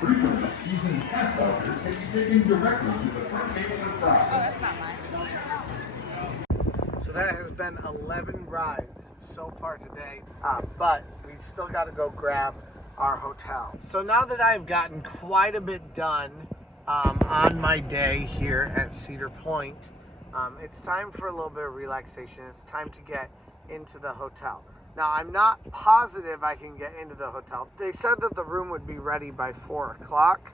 Frequently, seasoned past vouchers can be taken directly to the front table of process. Oh, that's not mine. So that has been 11 rides so far today, but we still got to go grab our hotel. So now that I've gotten quite a bit done on my day here at Cedar Point, it's time for a little bit of relaxation. It's time to get into the hotel. Now, I'm not positive I can get into the hotel. They said that the room would be ready by 4 o'clock.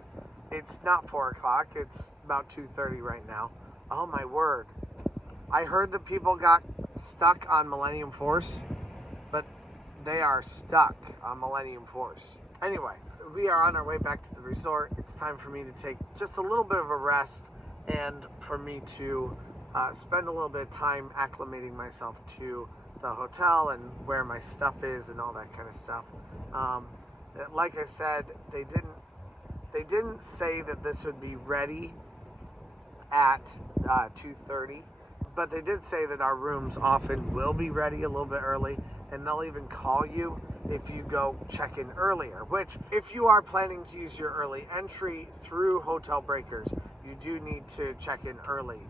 It's not 4 o'clock. It's about 2:30 right now. Oh, my word. I heard that people got stuck on Millennium Force, but they are stuck on Millennium Force. Anyway, we are on our way back to the resort. It's time for me to take just a little bit of a rest and for me to spend a little bit of time acclimating myself to the hotel and where my stuff is and all that kind of stuff. Like I said, they didn't say that this would be ready at 2:30. But they did say that our rooms often will be ready a little bit early, and they'll even call you if you go check in earlier, which if you are planning to use your early entry through Hotel Breakers, you do need to check in early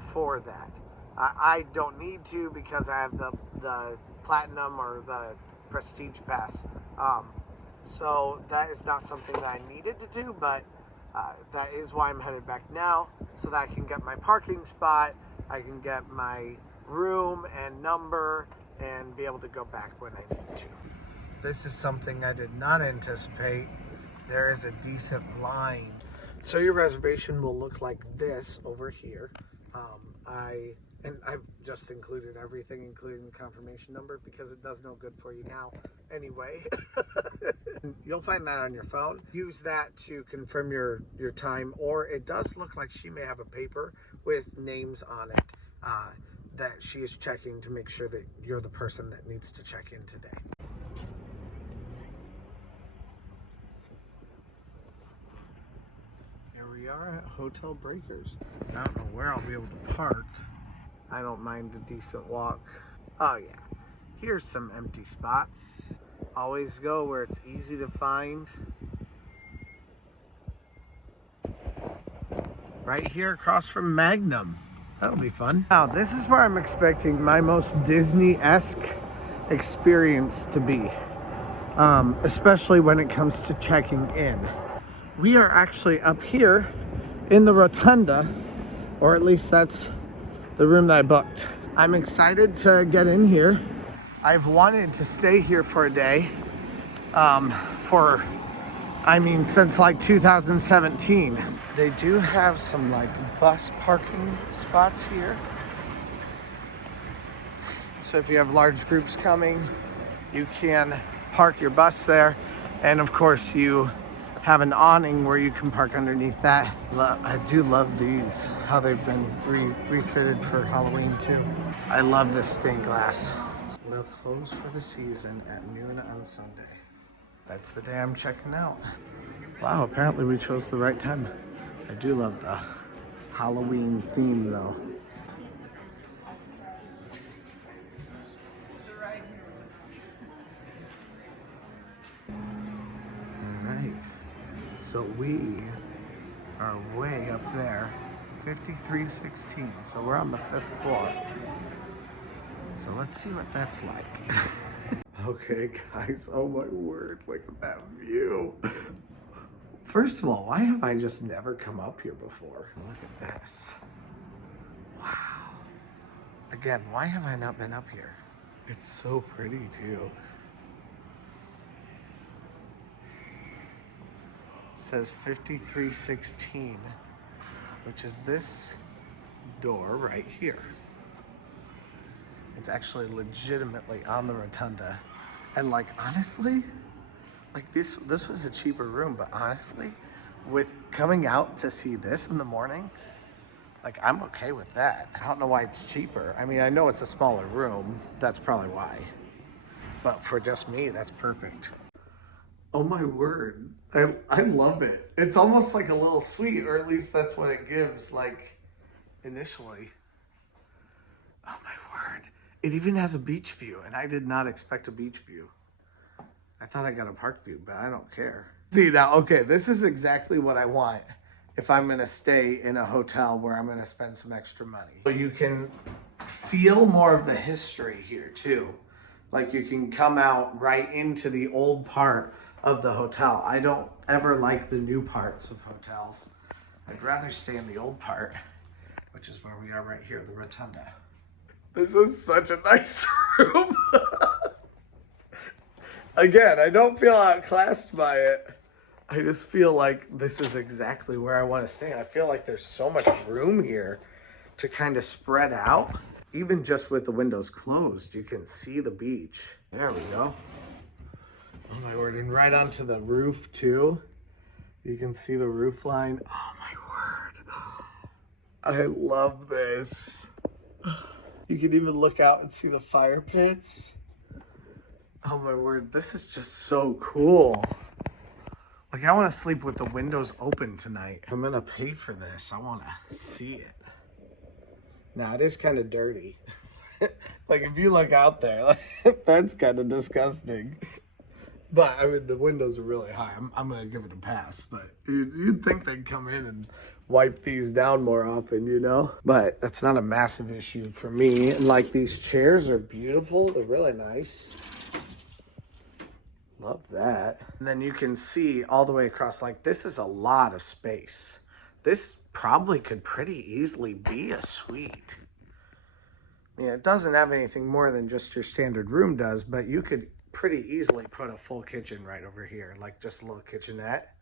for that. I don't need to because I have the Platinum or the Prestige Pass. So that is not something that I needed to do, but that is why I'm headed back now, so that I can get my parking spot, I can get my room and number, and be able to go back when I need to. This is something I did not anticipate. There is a decent line. So your reservation will look like this over here. I've just included everything, including the confirmation number, because it does no good for you now anyway. You'll find that on your phone. Use that to confirm your time, or it does look like she may have a paper with names on it that she is checking to make sure that you're the person that needs to check in today. Here we are at Hotel Breakers. I don't know where I'll be able to park. I don't mind a decent walk. Oh yeah, here's some empty spots. Always go where it's easy to find. Right here across from Magnum. That'll be fun. Now, this is where I'm expecting my most Disney-esque experience to be, especially when it comes to checking in. We are actually up here in the Rotunda, or at least that's the room that I booked. I'm excited to get in here. I've wanted to stay here for a day since like 2017. They do have some like bus parking spots here. So if you have large groups coming, you can park your bus there. And of course you have an awning where you can park underneath that. I do love these, how they've been refitted for Halloween too. I love this stained glass. They'll close for the season at noon on Sunday. That's the day I'm checking out. Wow, apparently we chose the right time. I do love the Halloween theme though. Alright, so we are way up there, 5316, so we're on the 5th floor. So let's see what that's like. Okay guys, oh my word, look at that view. First of all, why have I just never come up here before? Look at this. Wow. Again, why have I not been up here? It's so pretty too. It says 5316, which is this door right here. It's actually legitimately on the Rotunda. And like, honestly, like this was a cheaper room, but honestly, with coming out to see this in the morning, like I'm okay with that. I don't know why it's cheaper. I mean, I know it's a smaller room. That's probably why. But for just me, that's perfect. Oh my word. I love it. It's almost like a little sweet, or at least that's what it gives, like, initially. Oh my word. It even has a beach view, and I did not expect a beach view. I thought I got a park view, but I don't care. See now, okay, this is exactly what I want if I'm gonna stay in a hotel where I'm gonna spend some extra money. So you can feel more of the history here too. Like you can come out right into the old part of the hotel. I don't ever like the new parts of hotels. I'd rather stay in the old part, which is where we are right here, the Rotunda. This is such a nice room. Again, I don't feel outclassed by it. I just feel like this is exactly where I want to stay. I feel like there's so much room here to kind of spread out. Even just with the windows closed, you can see the beach. There we go. Oh my word, and right onto the roof too. You can see the roof line. Oh my word. I love this. You can even look out and see the fire pits. Oh my word, this is just so cool. Like I want to sleep with the windows open tonight. I'm gonna pay for this. I want to see it. Now it is kind of dirty. Like if you look out there, like, that's kind of disgusting. But I mean, the windows are really high. I'm gonna give it a pass. But you'd think they'd come in and wipe these down more often, you know? But that's not a massive issue for me. And like these chairs are beautiful. They're really nice. Love that. And then you can see all the way across, like this is a lot of space. This probably could pretty easily be a suite. I mean, it doesn't have anything more than just your standard room does, but you could pretty easily put a full kitchen right over here, like just a little kitchenette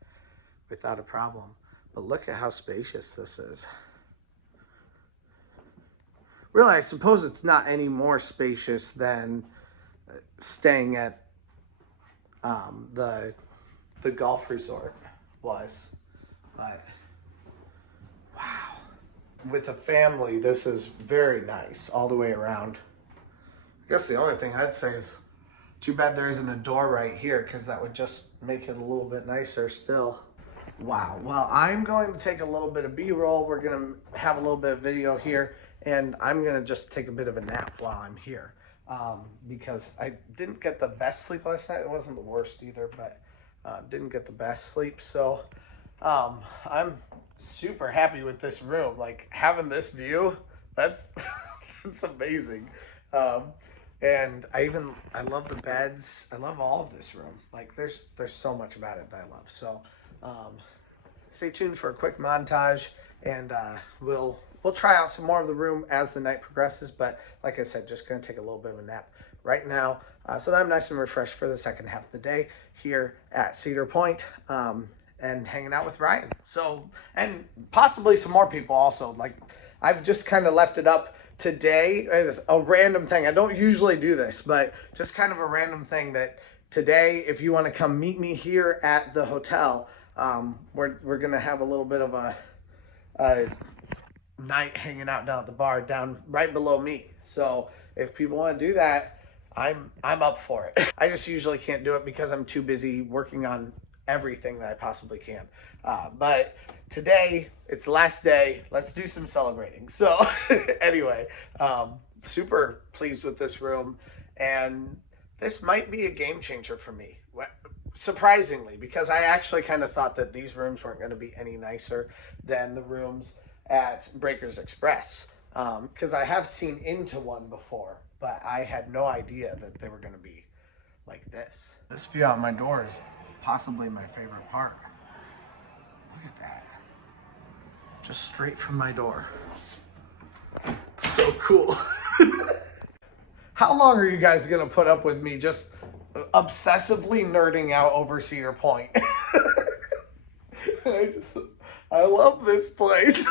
without a problem. But look at how spacious this is. Really, I suppose it's not any more spacious than staying at the golf resort was, but wow. With a family, this is very nice all the way around. I guess the only thing I'd say is too bad there isn't a door right here, because that would just make it a little bit nicer still. Wow. Well, I'm going to take a little bit of B-roll. We're going to have a little bit of video here, and I'm going to just take a bit of a nap while I'm here. Because I didn't get the best sleep last night. It wasn't the worst either, but didn't get the best sleep. So I'm super happy with this room. Like having this view, that's amazing. And I love the beds. I love all of this room. Like there's so much about it that I love. So stay tuned for a quick montage, and we'll try out some more of the room as the night progresses, but like I said, just gonna take a little bit of a nap right now, so that I'm nice and refreshed for the second half of the day here at Cedar Point, and hanging out with Ryan. So, and possibly some more people also. Like I've just kind of left it up today as a random thing. I don't usually do this, but just kind of a random thing that today, if you want to come meet me here at the hotel, we're gonna have a little bit of a night hanging out down at the bar down right below me. So if people want to do that, I'm up for it. I just usually can't do it because I'm too busy working on everything that I possibly can. But today it's the last day. Let's do some celebrating. So anyway, super pleased with this room, and this might be a game changer for me. Surprisingly, because I actually kind of thought that these rooms weren't going to be any nicer than the rooms at Breakers Express, because I have seen into one before, but I had no idea that they were going to be like this. This view out my door is possibly my favorite part. Look at that. Just straight from my door. It's so cool. How long are you guys going to put up with me just obsessively nerding out over Cedar Point? I love this place.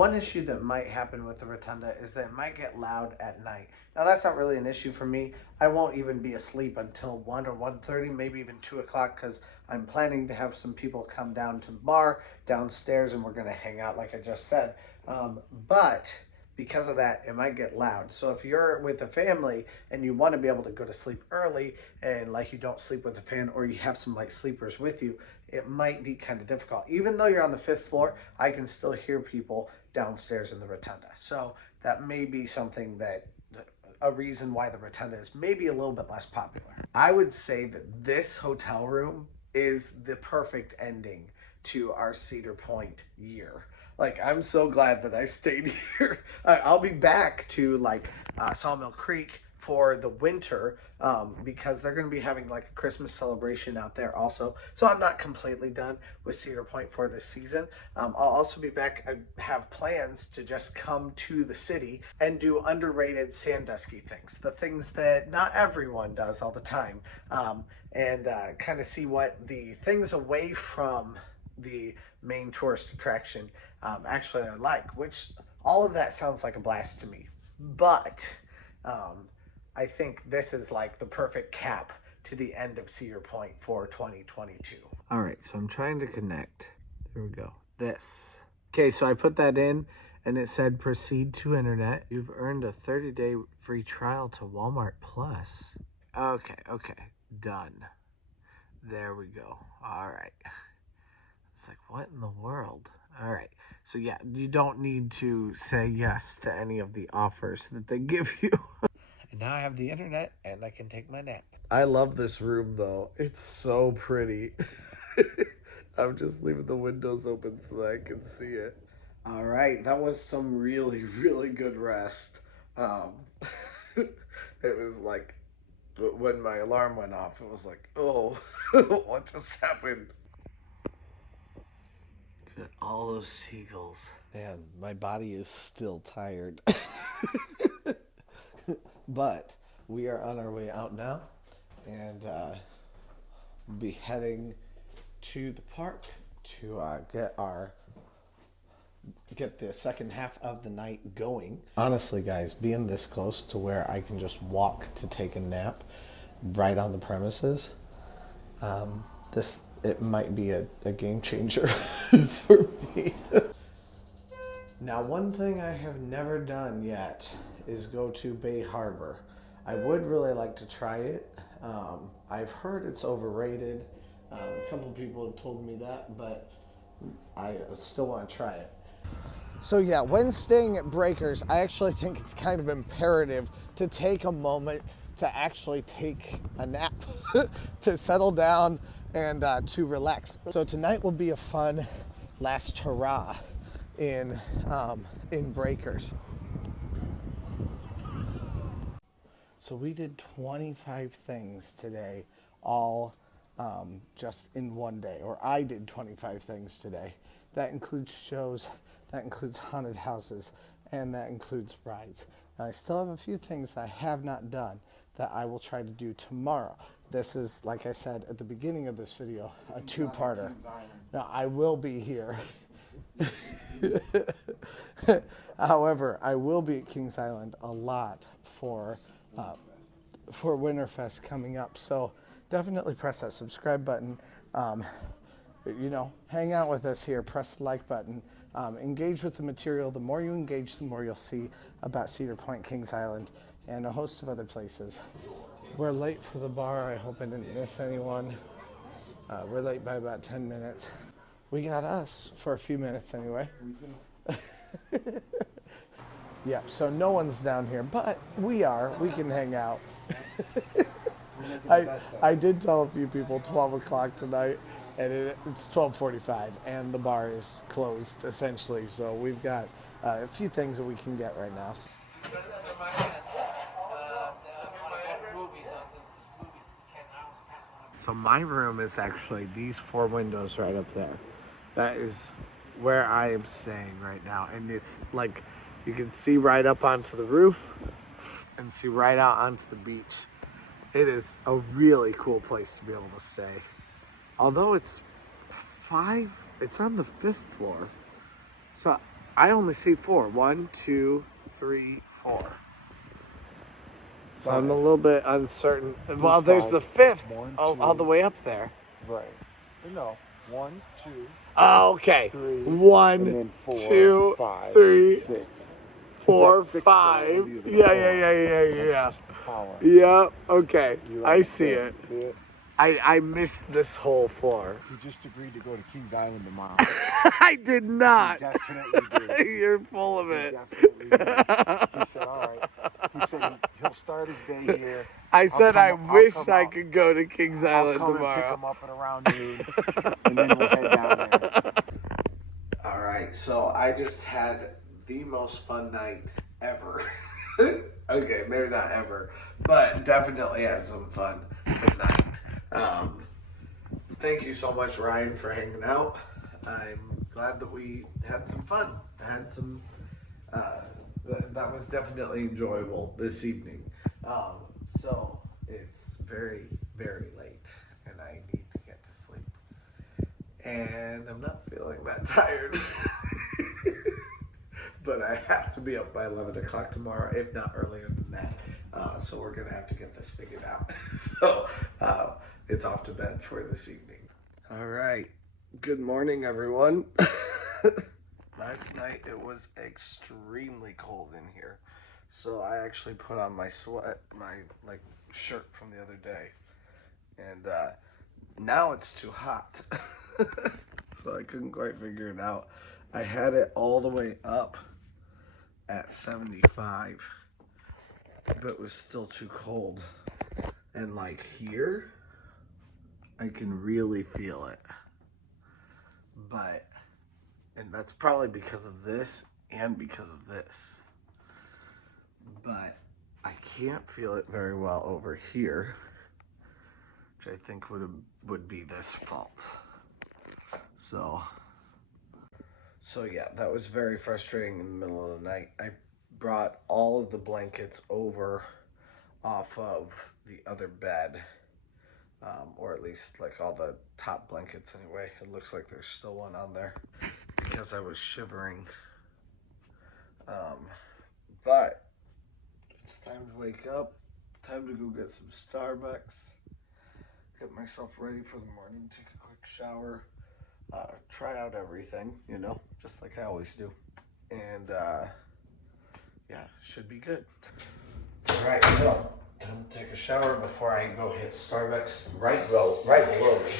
one issue that might happen with the Rotunda is that it might get loud at night. Now that's not really an issue for me. I won't even be asleep until 1 or 1:30, maybe even 2 o'clock, because I'm planning to have some people come down to the bar downstairs and we're going to hang out like I just said. But because of that, it might get loud. So if you're with a family and you want to be able to go to sleep early and like you don't sleep with a fan, or you have some light sleepers with you, it might be kind of difficult. Even though you're on the 5th floor, I can still hear people downstairs in the Rotunda. So that may be something that, a reason why the Rotunda is maybe a little bit less popular. I would say that this hotel room is the perfect ending to our Cedar Point year. Like, I'm so glad that I stayed here. I'll be back to like Sawmill Creek for the winter because they're going to be having like a Christmas celebration out there also. So I'm not completely done with Cedar Point for this season. I'll also be back. I have plans to just come to the city and do underrated Sandusky things, the things that not everyone does all the time, and kind of see what the things away from the main tourist attraction actually I like, which all of that sounds like a blast to me. But I think this is like the perfect cap to the end of Cedar Point for 2022. All right, so I'm trying to connect. There we go. This. Okay, so I put that in and it said proceed to internet. You've earned a 30-day free trial to Walmart Plus. Okay, done. There we go. All right. It's like, what in the world? All right. So yeah, you don't need to say yes to any of the offers that they give you. And now I have the internet and I can take my nap. I love this room though. It's so pretty. I'm just leaving the windows open so that I can see it. All right, that was some really, really good rest. It was like, when my alarm went off, it was like, oh, what just happened? All those seagulls. Man, my body is still tired. But we are on our way out now, and we'll be heading to the park to get the second half of the night going. Honestly, guys, being this close to where I can just walk to take a nap right on the premises, it might be a game changer for me. Now, one thing I have never done yet is go to Bay Harbor. I would really like to try it. I've heard it's overrated. A couple of people have told me that, but I still want to try it. So yeah, when staying at Breakers, I actually think it's kind of imperative to take a moment to actually take a nap, to settle down and to relax. So tonight will be a fun last hurrah in Breakers. So we did 25 things today, all just in one day, or I did 25 things today. That includes shows, that includes haunted houses, and that includes rides. Now I still have a few things that I have not done that I will try to do tomorrow. This is, like I said at the beginning of this video, a two-parter. Now I will be here. However, I will be at Kings Island a lot for Winterfest coming up. So definitely press that subscribe button. Hang out with us here. Press the like button. Engage with the material. The more you engage, the more you'll see about Cedar Point, Kings Island, and a host of other places. We're late for the bar. I hope I didn't miss anyone. We're late by about 10 minutes. We got us for a few minutes anyway. Yeah, so no one's down here, but we are. We can hang out. I did tell a few people 12 o'clock tonight, and it's 12:45, and the bar is closed, essentially. So we've got a few things that we can get right now. So my room is actually these 4 windows right up there. That is where I am staying right now. And it's like, you can see right up onto the roof and see right out onto the beach. It is a really cool place to be able to stay. Although it's on the 5th floor. So I only see 4. 1, 2, 3, 4. So I'm a little bit uncertain. Well, there's the 5th all the way up there. Right. No. 1, 2. Oh, okay. 3. 1, and then 4, 2, 5, 3, 6. 4, It's that 5. sixth Yeah. That's just the tower. Yeah. Okay. You're I on see the it. fifth. See it? I missed this whole floor. He just agreed to go to Kings Island tomorrow. I did not. He definitely did. You're full of it. He definitely did. He said, all right. He said he'll start his day here. I said I wish I out. could go to Kings Island I'll come tomorrow. and pick him up at around noon, and then we'll head down there. All right, so I just had the most fun night ever. Okay, maybe not ever, but definitely had some fun tonight. Thank you so much, Ryan, for hanging out. I'm glad that we had some fun. I had some, that was definitely enjoyable this evening. So it's very, very late and I need to get to sleep. And I'm not feeling that tired. But I have to be up by 11 o'clock tomorrow, if not earlier than that. So we're going to have to get this figured out. So it's off to bed for this evening. All right. Good morning, everyone. Last night it was extremely cold in here. So I actually put on my shirt from the other day. And now it's too hot. So I couldn't quite figure it out. I had it all the way up at 75, but it was still too cold. And like here, I can really feel it. And that's probably because of this and because of this. But I can't feel it very well over here, which I think would be this fault. So yeah, that was very frustrating in the middle of the night. I brought all of the blankets over off of the other bed, or at least like all the top blankets anyway. It looks like there's still one on there because I was shivering. But it's time to wake up, time to go get some Starbucks, get myself ready for the morning, take a quick shower, try out everything, just like I always do. And yeah, should be good. All right, so time to take a shower before I go hit Starbucks right below me.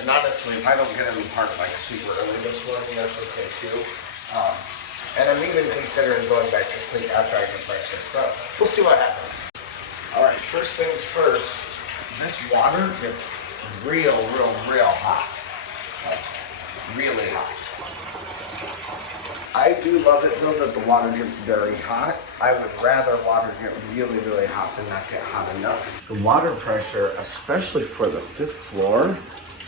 And honestly, if I don't get in the park like super early this morning, that's okay too. And I'm even considering going back to sleep after I get breakfast, but we'll see what happens. All right, first things first, this water gets real hot. Like, really hot. I do love it though that the water gets very hot. I would rather water get really hot than not get hot enough. The water pressure, especially for the 5th floor,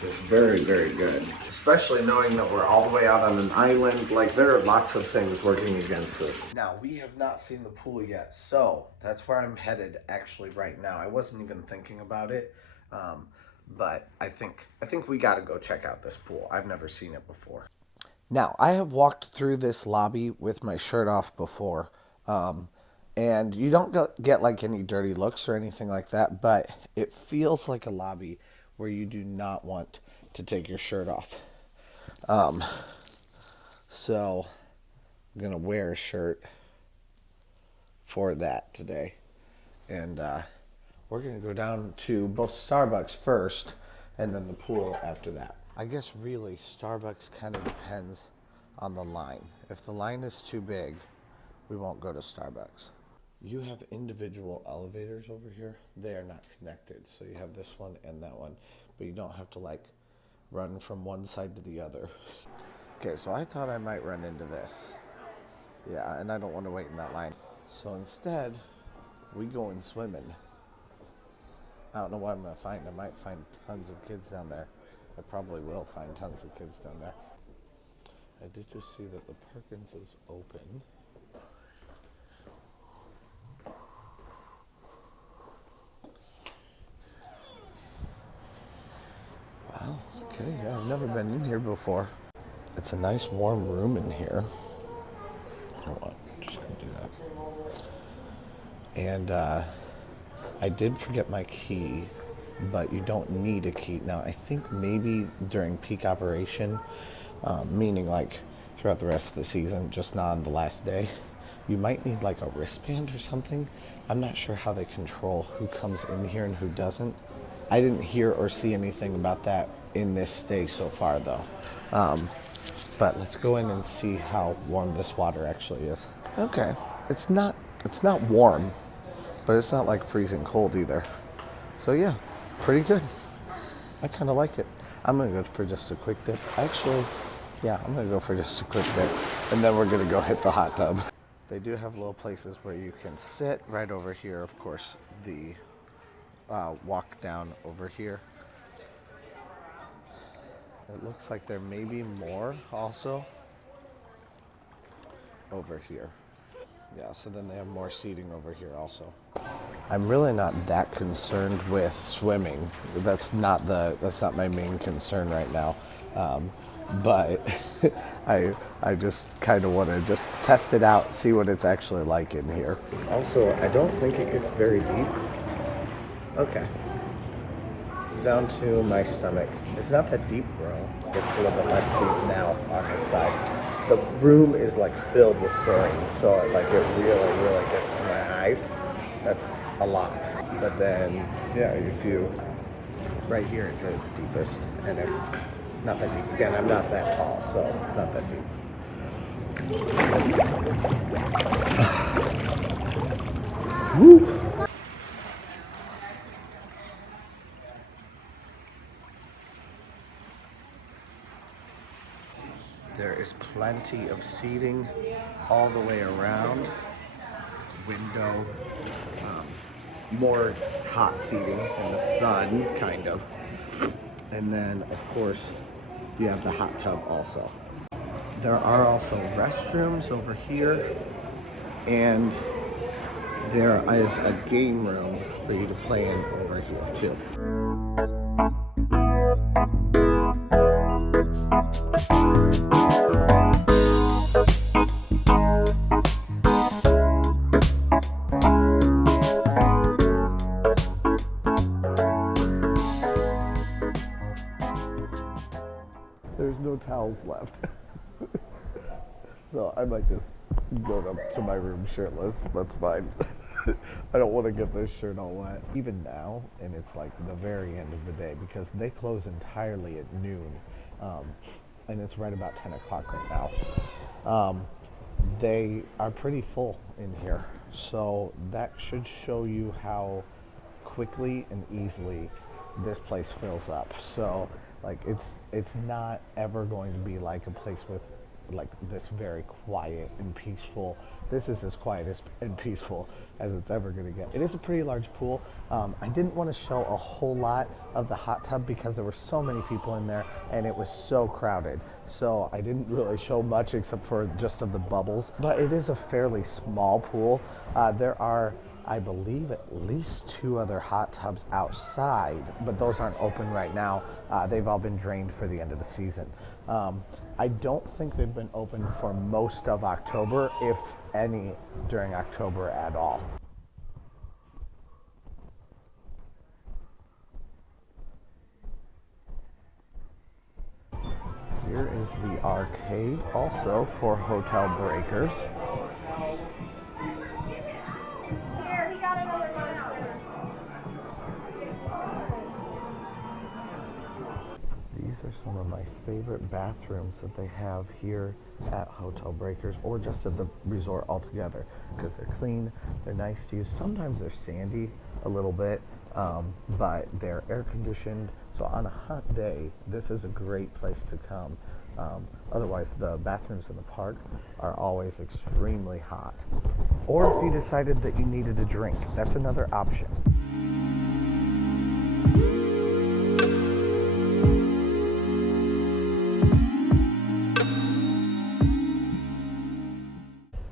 is very good. Especially knowing that we're all the way out on an island. Like, there are lots of things working against this. Now, we have not seen the pool yet, so that's where I'm headed actually right now. I wasn't even thinking about it, but I think we gotta go check out this pool. I've never seen it before. Now, I have walked through this lobby with my shirt off before, and you don't get like any dirty looks or anything like that, but it feels like a lobby where you do not want to take your shirt off. So I'm going to wear a shirt for that today. And we're going to go down to both Starbucks first and then the pool after that. I guess really Starbucks kind of depends on the line. If the line is too big, we won't go to Starbucks. You have individual elevators over here. They are not connected. So you have this one and that one, but you don't have to like run from one side to the other. Okay, so I thought I might run into this. Yeah, and I don't want to wait in that line. So instead, we go in swimming. I don't know what I'm going to find. I might find tons of kids down there. I probably will find tons of kids down there. I did just see that the Perkins is open. Wow, okay, yeah, I've never been in here before. It's a nice warm room in here. And I did forget my key, but you don't need a key. Now, I think maybe during peak operation, meaning like throughout the rest of the season, just not on the last day, you might need like a wristband or something. I'm not sure how they control who comes in here and who doesn't. I didn't hear or see anything about that in this stay so far, though. But let's go in and see how warm this water actually is. Okay, it's not warm, but it's not like freezing cold either. So yeah, pretty good. I kind of like it. I'm gonna go for just a quick dip. Actually, yeah, I'm gonna go for just a quick dip, and then we're gonna go hit the hot tub. They do have little places where you can sit right over here. Of course, the walk down over here. It looks like there may be more also over here. Yeah, so then they have more seating over here also. I'm really not that concerned with swimming. That's not my main concern right now. But I just kind of want to just test it out, see what it's actually like in here. Also, I don't think it gets very deep. Okay. Down to my stomach. It's not that deep, bro. It's a little bit less deep now on this side. The room is like filled with chlorine, so like it really gets to my eyes. That's a lot. But then, yeah, if you, right here it's at its deepest, and it's not that deep. Again, I'm not that tall, so it's not that deep. Woo! There is plenty of seating all the way around. Window, more hot seating in the sun, kind of. And then, of course, you have the hot tub also. There are also restrooms over here, and there is a game room for you to play in over here too. There's no towels left. So I might just go to my room shirtless. That's fine. I don't want to get this shirt all wet. Even now, and it's like the very end of the day, because they close entirely at noon, and it's right about 10 o'clock right now. They are pretty full in here. So that should show you how quickly and easily this place fills up. So like it's not ever going to be like a place with like this very quiet and peaceful. This is as quiet and peaceful as it's ever going to get. It is a pretty large pool. I didn't want to show a whole lot of the hot tub because there were so many people in there and it was so crowded. So I didn't really show much except for just of the bubbles. But it is a fairly small pool. There are, I believe, at least 2 other hot tubs outside, but those aren't open right now. They've all been drained for the end of the season. I don't think they've been open for most of October, if any during October at all. Here is the arcade, also for hotel breakers. Here, he got another one out. These are some of my favorite bathrooms that they have here at Hotel Breakers, or just at the resort altogether, because they're clean, they're nice to use. Sometimes they're sandy a little bit, but they're air conditioned. So on a hot day, this is a great place to come. Otherwise, the bathrooms in the park are always extremely hot. Or if you decided that you needed a drink, that's another option.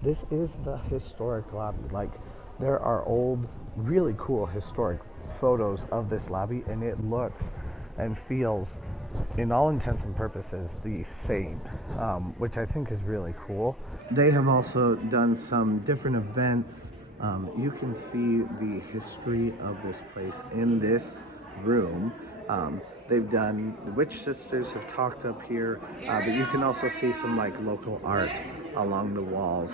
This is the historic lobby. Like, there are old, really cool historic photos of this lobby, and it looks and feels, in all intents and purposes, the same, which I think is really cool. They have also done some different events You can see the history of this place in this room. They've done, the Witch Sisters have talked up here, but you can also see some like local art along the walls,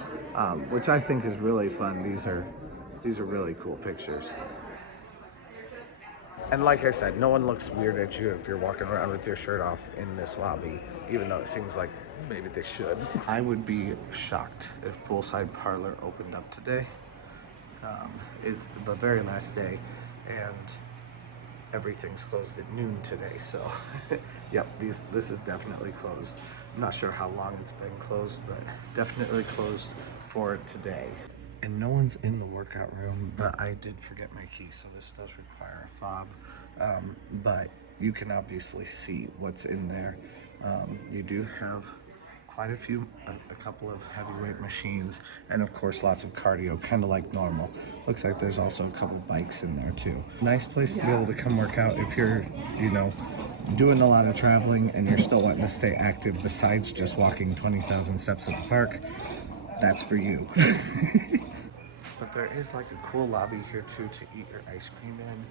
which I think is really fun. These are really cool pictures. And like I said, no one looks weird at you if you're walking around with your shirt off in this lobby, even though it seems like maybe they should. I would be shocked if Poolside Parlor opened up today. It's the very last day, and everything's closed at noon today, so yep, this is definitely closed. I'm not sure how long it's been closed, but definitely closed for today. And no one's in the workout room, but I did forget my key, so this does require a fob. But you can obviously see what's in there. You do have quite a couple of heavyweight machines, and of course lots of cardio, kind of like normal. Looks like there's also a couple bikes in there too. Nice place to be able to come work out if you're, you know, doing a lot of traveling and you're still wanting to stay active besides just walking 20,000 steps at the park. That's for you. But there is like a cool lobby here too to eat your ice cream in.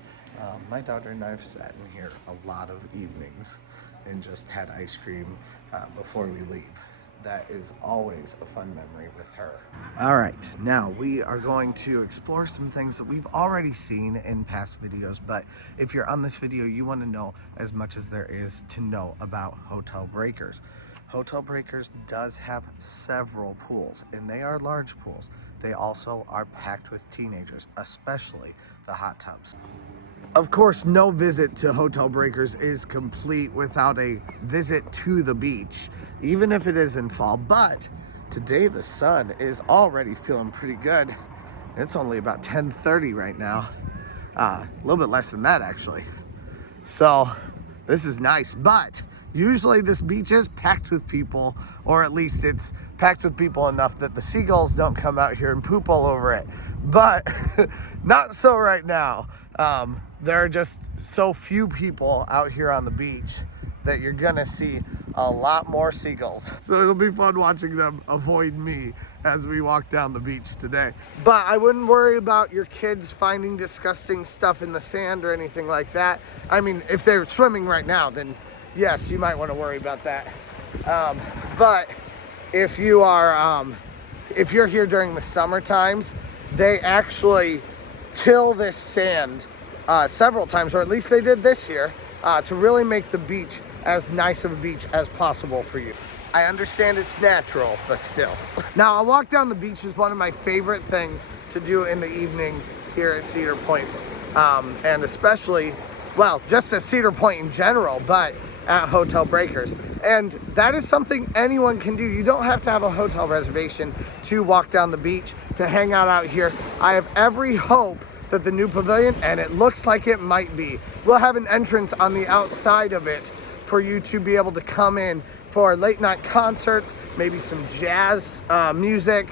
My daughter and I have sat in here a lot of evenings and just had ice cream before we leave. That is always a fun memory with her. All right, now we are going to explore some things that we've already seen in past videos, but if you're on this video, you want to know as much as there is to know about Hotel Breakers. Hotel Breakers does have several pools, and they are large pools. They also are packed with teenagers, especially the hot tubs. Of course, no visit to Hotel Breakers is complete without a visit to the beach, even if it is in fall. But today the sun is already feeling pretty good. It's only about 10:30 right now. A little bit less than that, actually. So this is nice, but usually this beach is packed with people, or at least it's packed with people enough that the seagulls don't come out here and poop all over it. But not so right now. There are just so few people out here on the beach that you're gonna see a lot more seagulls. So it'll be fun watching them avoid me as we walk down the beach today. But I wouldn't worry about your kids finding disgusting stuff in the sand or anything like that. I mean, if they're swimming right now, then yes, you might want to worry about that. But if you are, if you're here during the summer times, they actually till this sand several times, or at least they did this year, to really make the beach as nice of a beach as possible for you. I understand it's natural, but still. Now, a walk down the beach is one of my favorite things to do in the evening here at Cedar Point, and especially, well, just at Cedar Point in general, but at Hotel Breakers. And that is something anyone can do. You don't have to have a hotel reservation to walk down the beach, to hang out here. I have every hope that the new pavilion, and it looks like it might be, will have an entrance on the outside of it for you to be able to come in for late night concerts, maybe some jazz music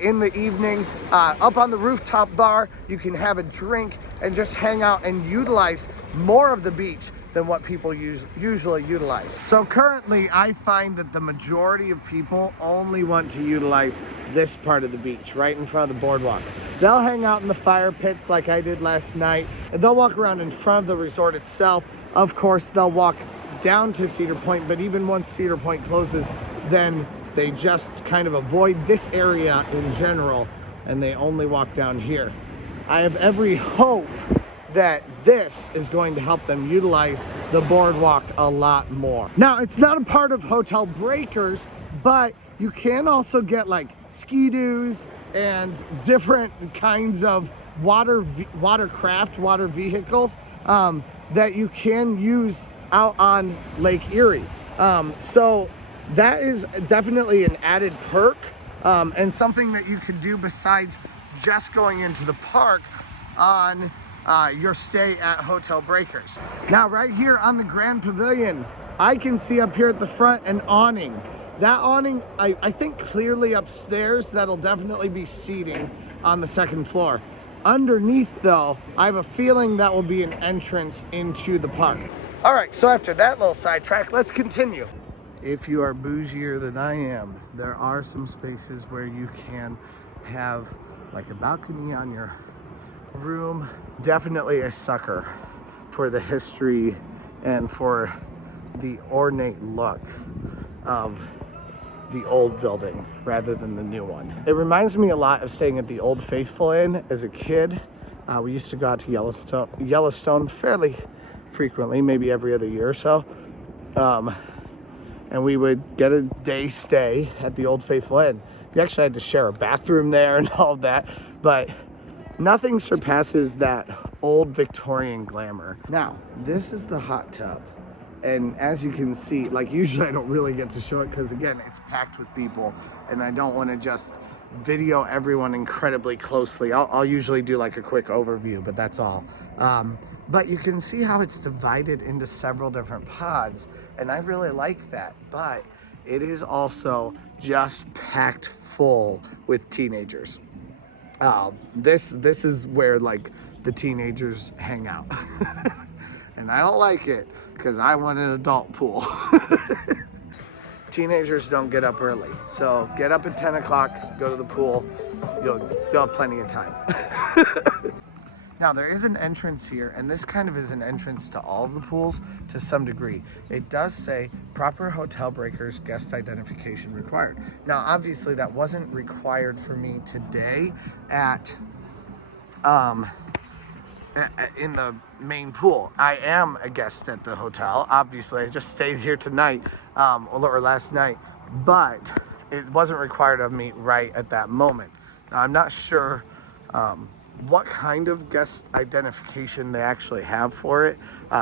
in the evening. Up on the rooftop bar, you can have a drink and just hang out and utilize more of the beach than what people usually utilize. So currently, I find that the majority of people only want to utilize this part of the beach, right in front of the boardwalk. They'll hang out in the fire pits like I did last night, and they'll walk around in front of the resort itself. Of course, they'll walk down to Cedar Point, but even once Cedar Point closes, then they just kind of avoid this area in general, and they only walk down here. I have every hope that this is going to help them utilize the boardwalk a lot more. Now, it's not a part of Hotel Breakers, but you can also get like ski-doos and different kinds of water vehicles that you can use out on Lake Erie. So that is definitely an added perk, and something that you can do besides just going into the park on your stay at Hotel Breakers. Now, right here on the Grand Pavillion, I can see up here at the front an awning. That awning, I think clearly upstairs, that'll definitely be seating on the second floor. Underneath though, I have a feeling that will be an entrance into the park. All right, so after that little sidetrack, let's continue. If you are bougier than I am, there are some spaces where you can have like a balcony on your room. Definitely a sucker for the history and for the ornate look of the old building rather than the new one. It reminds me a lot of staying at the Old Faithful Inn as a kid. We used to go out to Yellowstone fairly frequently, maybe every other year or so. And we would get a day stay at the Old Faithful Inn. We actually had to share a bathroom there and all of that, but nothing surpasses that old Victorian glamour. Now, this is the hot tub. And as you can see, like usually I don't really get to show it because again, it's packed with people and I don't want to just video everyone incredibly closely. I'll usually do like a quick overview, but that's all. But you can see how it's divided into several different pods, and I really like that. But it is also just packed full with teenagers. This is where like the teenagers hang out. And I don't like it because I want an adult pool. Teenagers don't get up early, so get up at 10 o'clock, go to the pool, you'll have plenty of time. Now there is an entrance here, and this kind of is an entrance to all of the pools to some degree. It does say proper hotel breakers, guest identification required. Now obviously that wasn't required for me today at in the main pool. I am a guest at the hotel. Obviously, I just stayed here tonight, or last night, but it wasn't required of me right at that moment. Now, I'm not sure what kind of guest identification they actually have for it,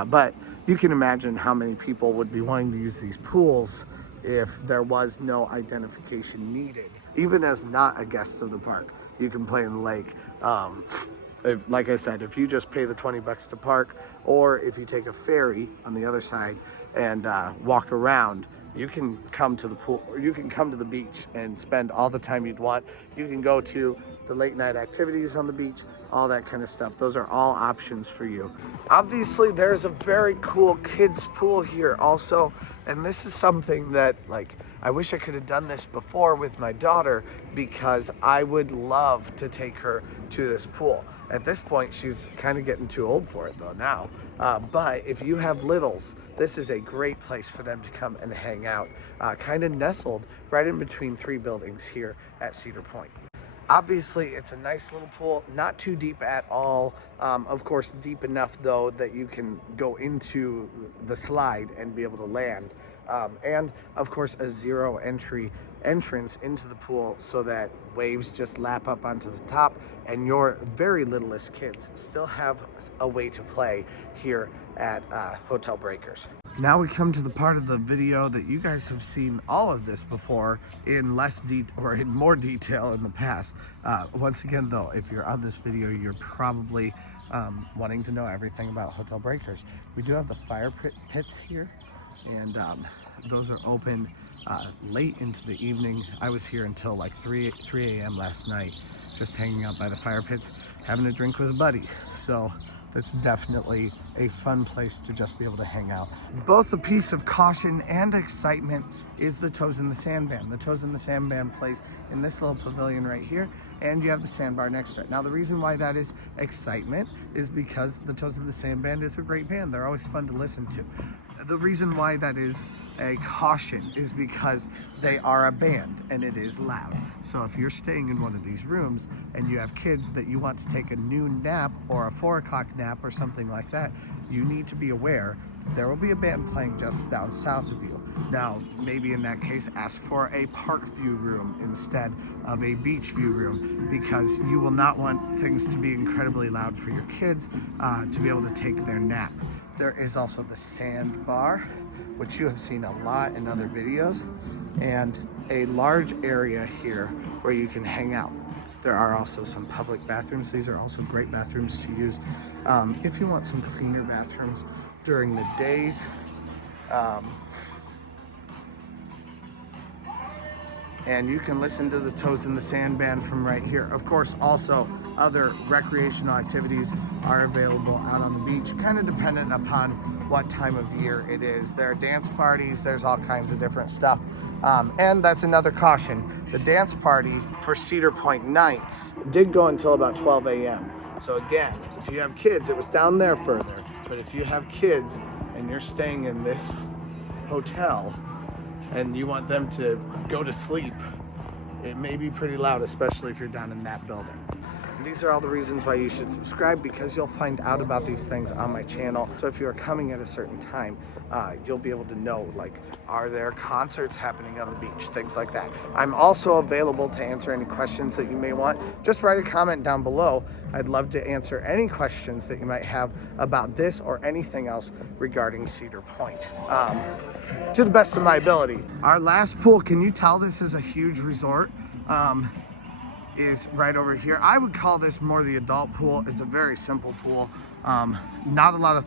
but you can imagine how many people would be wanting to use these pools if there was no identification needed. Even as not a guest of the park, you can play in the lake. Like I said, if you just pay the 20 bucks to park, or if you take a ferry on the other side and walk around, you can come to the pool, or you can come to the beach and spend all the time you'd want. You can go to the late night activities on the beach, all that kind of stuff. Those are all options for you. Obviously, there's a very cool kids pool here also, and this is something that, like, I wish I could have done this before with my daughter, because I would love to take her to this pool. At this point, she's kind of getting too old for it though now. But if you have littles, this is a great place for them to come and hang out, kind of nestled right in between 3 buildings here at Cedar Point. Obviously, it's a nice little pool, not too deep at all. Of course, deep enough though that you can go into the slide and be able to land. And of course, a zero entrance into the pool so that waves just lap up onto the top and your very littlest kids still have a way to play here at Hotel Breakers. Now we come to the part of the video that you guys have seen all of this before in in more detail in the past. Once again though, if you're on this video, you're probably wanting to know everything about Hotel Breakers. We do have the fire pits here, and those are open late into the evening. I was here until like 3 a.m. last night, just hanging out by the fire pits, having a drink with a buddy. So that's definitely a fun place to just be able to hang out. Both a piece of caution and excitement is the Toes in the Sand Band. The Toes in the Sand Band plays in this little pavilion right here, and you have the sandbar next to it. Now the reason why that is excitement is because the Toes in the Sand Band is a great band. They're always fun to listen to. The reason why that is a caution is because they are a band and it is loud. So if you're staying in one of these rooms and you have kids that you want to take a noon nap or a 4 o'clock nap or something like that, you need to be aware that there will be a band playing just down south of you. Now, maybe in that case, ask for a park view room instead of a beach view room, because you will not want things to be incredibly loud for your kids to be able to take their nap. There is also the sandbar, which you have seen a lot in other videos, and a large area here where you can hang out. There are also some public bathrooms. These are also great bathrooms to use if you want some cleaner bathrooms during the days. And you can listen to the Toes in the Sand Band from right here. Of course, also other recreational activities are available out on the beach, kind of dependent upon what time of year it is. There are dance parties, there's all kinds of different stuff. And that's another caution. The dance party for Cedar Point nights did go until about 12 a.m. So again, if you have kids, it was down there further, but if you have kids and you're staying in this hotel and you want them to go to sleep, it may be pretty loud, especially if you're down in that building. And these are all the reasons why you should subscribe, because you'll find out about these things on my channel. So if you're coming at a certain time, you'll be able to know, like, are there concerts happening on the beach, things like that. I'm also available to answer any questions that you may want. Just write a comment down below. I'd love to answer any questions that you might have about this or anything else regarding Cedar Point, to the best of my ability. Our last pool, can you tell this is a huge resort? Is right over here. I would call this more the adult pool. It's a very simple pool. Not a lot of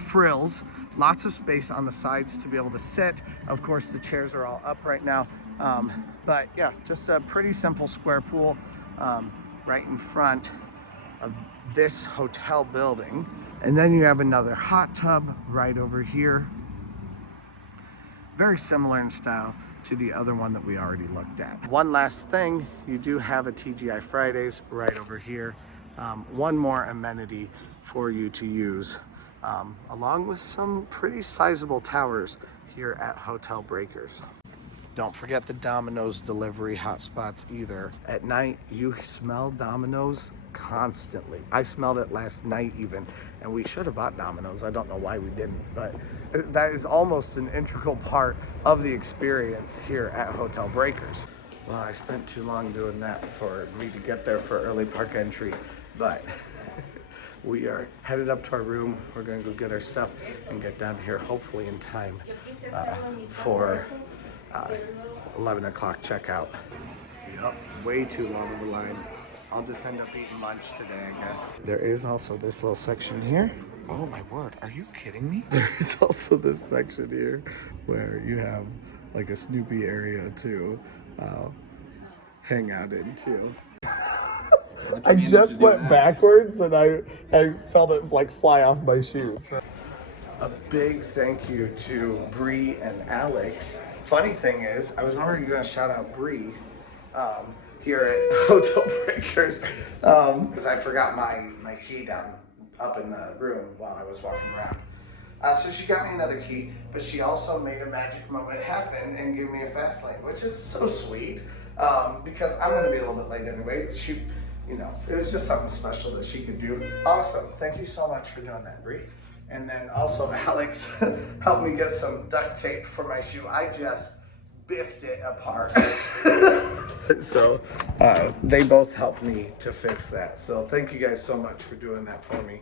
frills, lots of space on the sides to be able to sit. Of course, the chairs are all up right now. But yeah, just a pretty simple square pool right in front of this hotel building. And then you have another hot tub right over here. Very similar in style to the other one that we already looked at. One last thing, you do have a TGI Fridays right over here. One more amenity for you to use, along with some pretty sizable towers here at Hotel Breakers. Don't forget the Domino's delivery hotspots either. At night, you smell Domino's constantly. I smelled it last night even, and we should have bought Domino's. I don't know why we didn't, but that is almost an integral part of the experience here at Hotel Breakers. Well, I spent too long doing that for me to get there for early park entry, but we are headed up to our room. We're gonna go get our stuff and get down here hopefully in time for 11 o'clock checkout. Yep, way too long of a line. I'll just end up eating lunch today, I guess. There is also this little section here. Oh my word, are you kidding me? There is also this section here where you have like a Snoopy area to hang out in too. I just went backwards and I felt it like fly off my shoes. A big thank you to Bree and Alex. Funny thing is, I was already gonna shout out Bree here at Hotel Breakers because I forgot my key down up in the room while I was walking around. So she got me another key, but she also made a magic moment happen and gave me a fast lane, which is so sweet because I'm gonna be a little bit late anyway. She, you know, it was just something special that she could do. Awesome, thank you so much for doing that, Bree. And then also Alex helped me get some duct tape for my shoe. I just biffed it apart. So they both helped me to fix that. So thank you guys so much for doing that for me.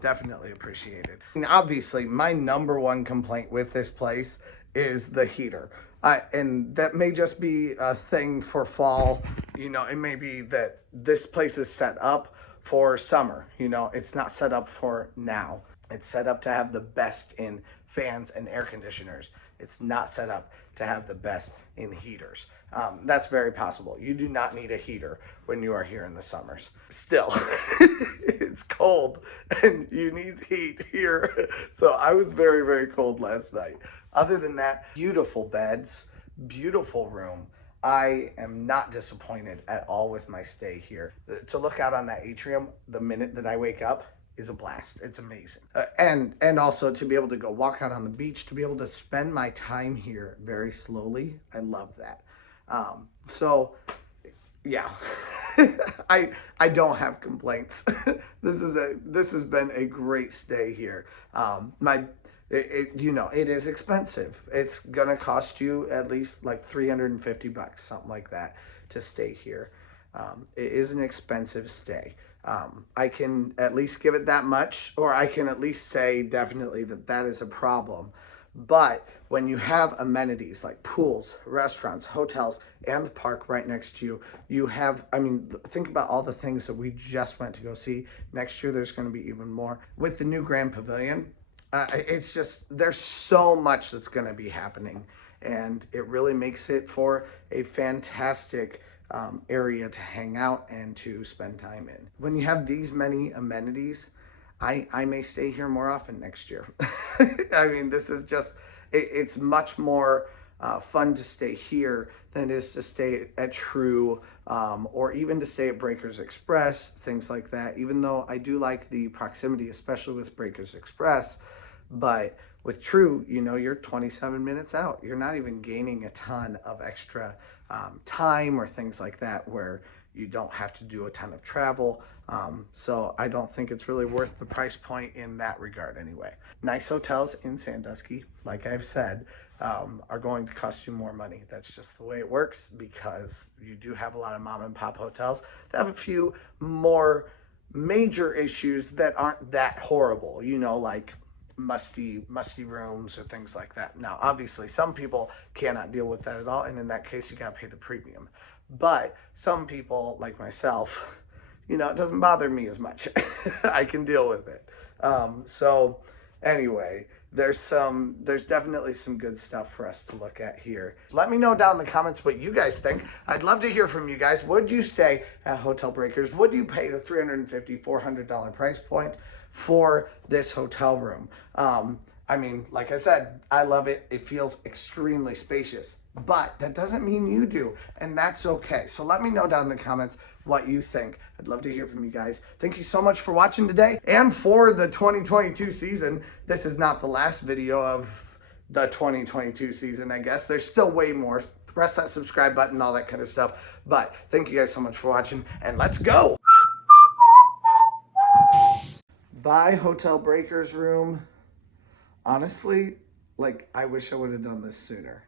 Definitely appreciate it. And obviously my number one complaint with this place is the heater. And that may just be a thing for fall. You know, it may be that this place is set up for summer. You know, it's not set up for now. It's set up to have the best in fans and air conditioners. It's not set up to have the best in heaters. That's very possible. You do not need a heater when you are here in the summers. Still, it's cold and you need heat here. So I was very, very cold last night. Other than that, beautiful beds, beautiful room. I am not disappointed at all with my stay here. To look out on that atrium the minute that I wake up is a blast. It's amazing. And also to be able to go walk out on the beach, to be able to spend my time here very slowly. I love that. So yeah, I don't have complaints. This has been a great stay here. You know, it is expensive. It's gonna cost you at least like $350, something like that, to stay here. It is an expensive stay. I can at least give it that much, or I can at least say definitely that is a problem. But when you have amenities like pools, restaurants, hotels, and the park right next to you, you have, I mean, think about all the things that we just went to go see. Next year, there's going to be even more. With the new Grand Pavillion, it's just, there's so much that's going to be happening. And it really makes it for a fantastic area to hang out and to spend time in. When you have these many amenities, I may stay here more often next year. I mean, this is just, it's much more fun to stay here than it is to stay at True or even to stay at Breakers Express, things like that. Even though I do like the proximity, especially with Breakers Express, but with True, you know, you're 27 minutes out. You're not even gaining a ton of extra time or things like that where you don't have to do a ton of travel. So I don't think it's really worth the price point in that regard anyway. Nice hotels in Sandusky, like I've said, are going to cost you more money. That's just the way it works, because you do have a lot of mom and pop hotels that have a few more major issues that aren't that horrible, you know, like musty rooms or things like that. Now, obviously, some people cannot deal with that at all, and in that case, you gotta pay the premium. But some people, like myself, you know, it doesn't bother me as much. I can deal with it. So anyway, there's definitely some good stuff for us to look at here. Let me know down in the comments what you guys think. I'd love to hear from you guys. Would you stay at Hotel Breakers? Would you pay the $350, $400 price point for this hotel room? I mean, like I said, I love it. It feels extremely spacious, but that doesn't mean you do, and that's okay. So let me know down in the comments what you think. I'd love to hear from you guys. Thank you so much for watching today and for the 2022 season. This is not the last video of the 2022 season, I guess. There's still way more. Press that subscribe button, all that kind of stuff. But thank you guys so much for watching, and let's go. Bye, Hotel Breakers room. Honestly, like, I wish I would have done this sooner.